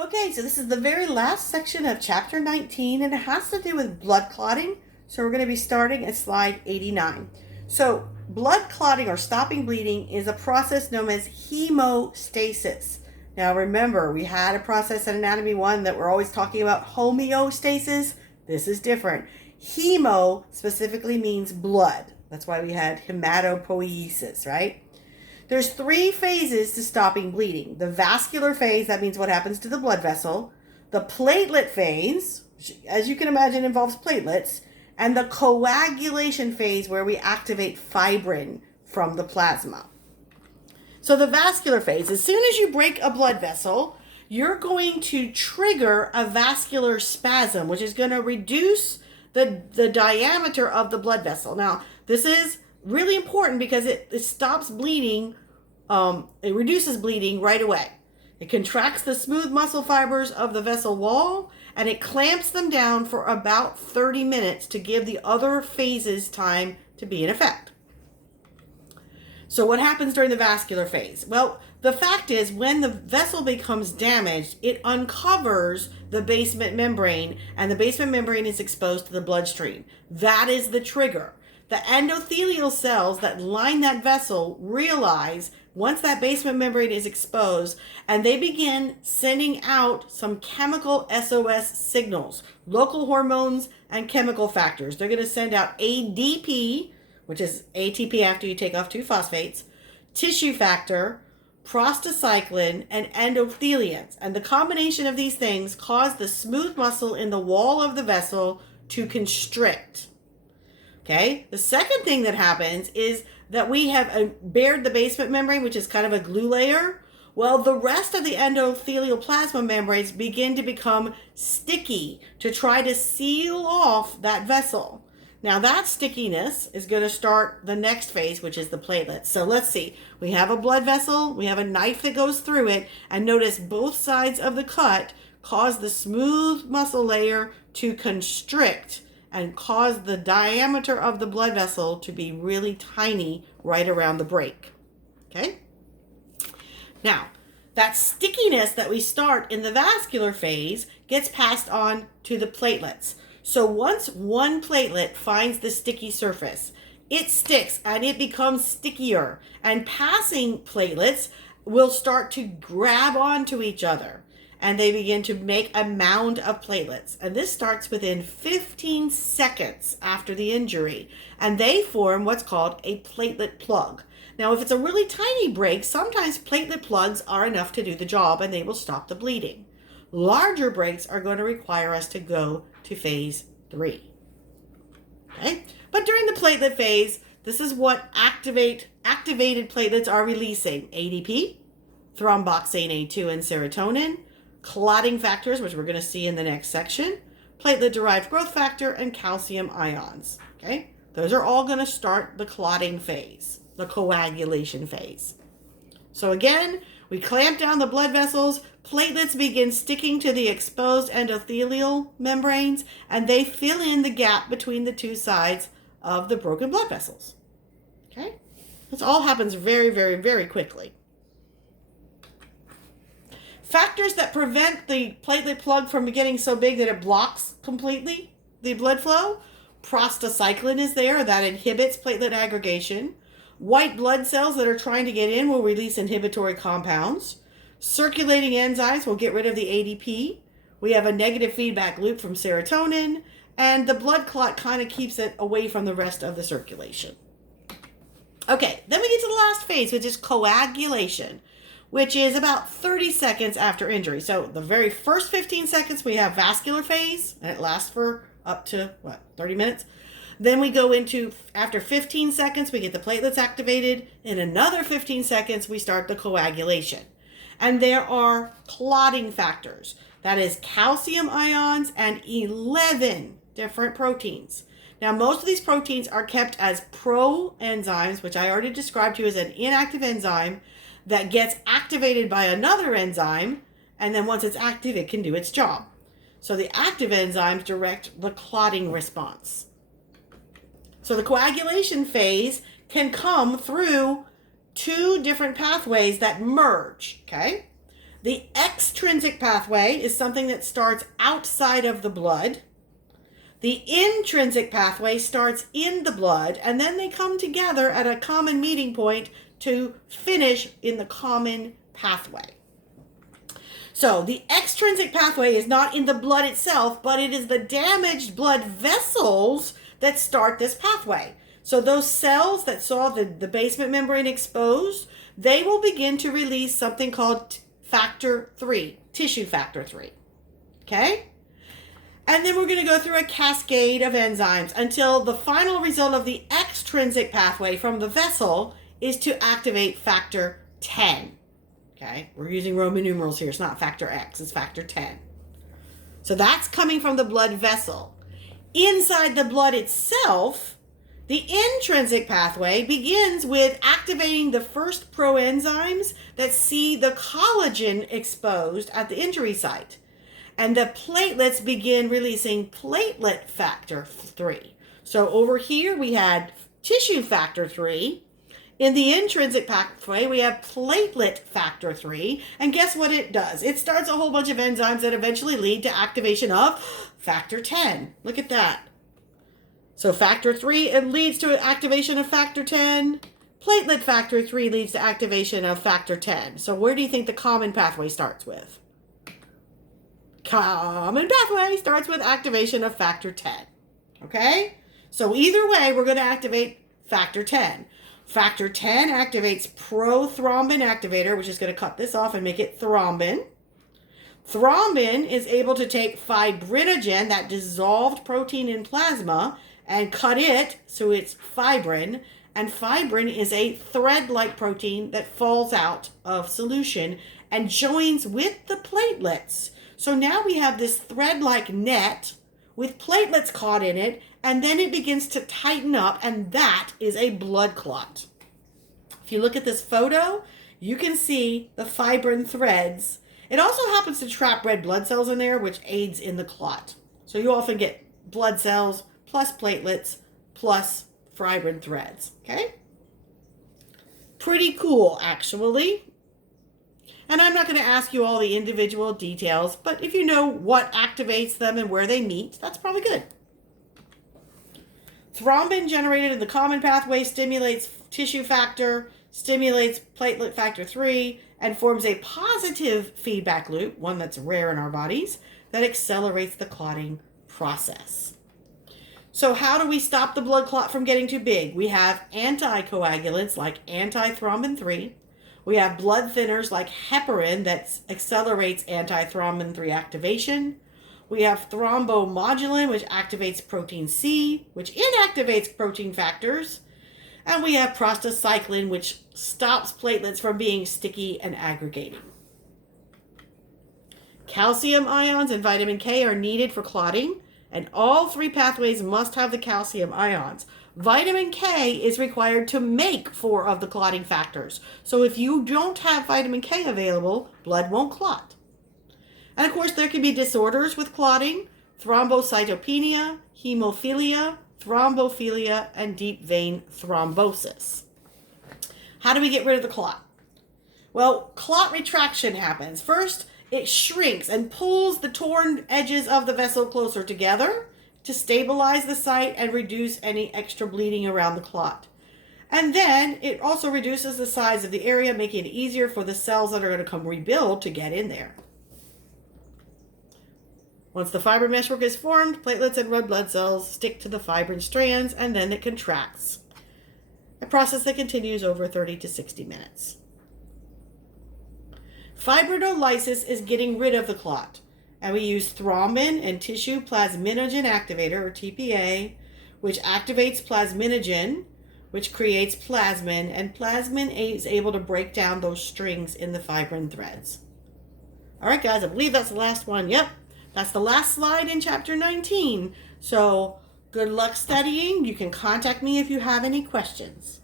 Okay, so this is the very last section of chapter 19, and it has to do with blood clotting. So we're going to be starting at slide 89. So blood clotting or stopping bleeding is a process known as hemostasis. Now remember, we had a process in Anatomy 1 that we're always talking about homeostasis. This is different. Hemo specifically means blood. That's why we had hematopoiesis, right? There's 3 phases to stopping bleeding. The vascular phase, that means what happens to the blood vessel. The platelet phase, which, as you can imagine, involves platelets. And the coagulation phase, where we activate fibrin from the plasma. So the vascular phase, as soon as you break a blood vessel, you're going to trigger a vascular spasm, which is going to reduce the diameter of the blood vessel. Now, this is really important because it stops bleeding. It reduces bleeding right away. It contracts the smooth muscle fibers of the vessel wall, and it clamps them down for about 30 minutes to give the other phases time to be in effect. So what happens during the vascular phase? Well, the fact is, when the vessel becomes damaged, it uncovers the basement membrane, and the basement membrane is exposed to the bloodstream. That is the trigger. The endothelial cells that line that vessel realize once that basement membrane is exposed, and they begin sending out some chemical SOS signals, local hormones and chemical factors. They're going to send out ADP, which is ATP after you take off 2 phosphates, tissue factor, prostacyclin, and endothelians. And the combination of these things cause the smooth muscle in the wall of the vessel to constrict. Okay, the second thing that happens is that we have bared the basement membrane, which is kind of a glue layer. Well, the rest of the endothelial plasma membranes begin to become sticky to try to seal off that vessel. Now that stickiness is going to start the next phase, which is the platelets. So let's see. We have a blood vessel, we have a knife that goes through it, and notice both sides of the cut cause the smooth muscle layer to constrict and cause the diameter of the blood vessel to be really tiny right around the break. Okay? Now, that stickiness that we start in the vascular phase gets passed on to the platelets. So once one platelet finds the sticky surface, it sticks and it becomes stickier, and passing platelets will start to grab onto each other, and they begin to make a mound of platelets. And this starts within 15 seconds after the injury, and they form what's called a platelet plug. Now, if it's a really tiny break, sometimes platelet plugs are enough to do the job and they will stop the bleeding. Larger breaks are going to require us to go to phase 3. Okay? But during the platelet phase, this is what activated platelets are releasing: ADP, thromboxane A2 and serotonin, clotting factors, which we're going to see in the next section, platelet-derived growth factor, and calcium ions. Okay? Those are all going to start the clotting phase, the coagulation phase. So again, we clamp down the blood vessels, platelets begin sticking to the exposed endothelial membranes, and they fill in the gap between the 2 sides of the broken blood vessels. Okay? This all happens very, very, very quickly. Factors that prevent the platelet plug from getting so big that it blocks completely the blood flow: prostacyclin is there, that inhibits platelet aggregation. White blood cells that are trying to get in will release inhibitory compounds. Circulating enzymes will get rid of the ADP. We have a negative feedback loop from serotonin, and the blood clot kind of keeps it away from the rest of the circulation. Okay, then we get to the last phase, which is coagulation, which is about 30 seconds after injury. So the very first 15 seconds, we have vascular phase, and it lasts for up to, 30 minutes? Then we go into, after 15 seconds, we get the platelets activated. In another 15 seconds, we start the coagulation. And there are clotting factors. That is calcium ions and 11 different proteins. Now, most of these proteins are kept as proenzymes, which I already described to you as an inactive enzyme that gets activated by another enzyme, and then once it's active, it can do its job. So the active enzymes direct the clotting response. So the coagulation phase can come through 2 different pathways that merge, okay? The extrinsic pathway is something that starts outside of the blood. The intrinsic pathway starts in the blood, and then they come together at a common meeting point to finish in the common pathway. So the extrinsic pathway is not in the blood itself, but it is the damaged blood vessels that start this pathway. So those cells that saw the basement membrane exposed, they will begin to release something called factor 3, tissue factor 3. Okay? And then we're going to go through a cascade of enzymes until the final result of the extrinsic pathway from the vessel is to activate factor 10. Okay? We're using Roman numerals here. It's not factor X, it's factor 10. So that's coming from the blood vessel. Inside the blood itself, the intrinsic pathway begins with activating the first proenzymes that see the collagen exposed at the injury site. And the platelets begin releasing platelet factor 3. So over here we had tissue factor 3. In the intrinsic pathway, we have platelet factor 3. And guess what it does? It starts a whole bunch of enzymes that eventually lead to activation of factor 10. Look at that. So factor 3, it leads to activation of factor 10. Platelet factor 3 leads to activation of factor 10. So where do you think the common pathway starts with? Common pathway starts with activation of factor 10. Okay? So either way, we're going to activate factor 10. Factor 10 activates prothrombin activator, which is going to cut this off and make it thrombin. Thrombin is able to take fibrinogen, that dissolved protein in plasma, and cut it so it's fibrin. And fibrin is a thread-like protein that falls out of solution and joins with the platelets. So now we have this thread-like net with platelets caught in it, and then it begins to tighten up, and that is a blood clot. If you look at this photo, you can see the fibrin threads. It also happens to trap red blood cells in there, which aids in the clot. So you often get blood cells plus platelets plus fibrin threads. Okay? Pretty cool, actually. And I'm not going to ask you all the individual details, but if you know what activates them and where they meet, that's probably good. Thrombin generated in the common pathway stimulates tissue factor, stimulates platelet factor 3, and forms a positive feedback loop, one that's rare in our bodies, that accelerates the clotting process. So how do we stop the blood clot from getting too big? We have anticoagulants like antithrombin 3. We have blood thinners like heparin that accelerates antithrombin 3 activation. We have thrombomodulin, which activates protein C, which inactivates protein factors. And we have prostacyclin, which stops platelets from being sticky and aggregating. Calcium ions and vitamin K are needed for clotting, and all three pathways must have the calcium ions. Vitamin K is required to make 4 of the clotting factors. So if you don't have vitamin K available, blood won't clot. And of course, there can be disorders with clotting: thrombocytopenia, hemophilia, thrombophilia, and deep vein thrombosis. How do we get rid of the clot? Well, clot retraction happens. First, it shrinks and pulls the torn edges of the vessel closer together to stabilize the site and reduce any extra bleeding around the clot. And then it also reduces the size of the area, making it easier for the cells that are going to come rebuild to get in there. Once the fibrin meshwork is formed, platelets and red blood cells stick to the fibrin strands, and then it contracts. A process that continues over 30 to 60 minutes. Fibrinolysis is getting rid of the clot, and we use thrombin and tissue plasminogen activator, or TPA, which activates plasminogen, which creates plasmin, and plasmin is able to break down those strings in the fibrin threads. All right, guys, I believe that's the last one. Yep, that's the last slide in chapter 19. So good luck studying. You can contact me if you have any questions.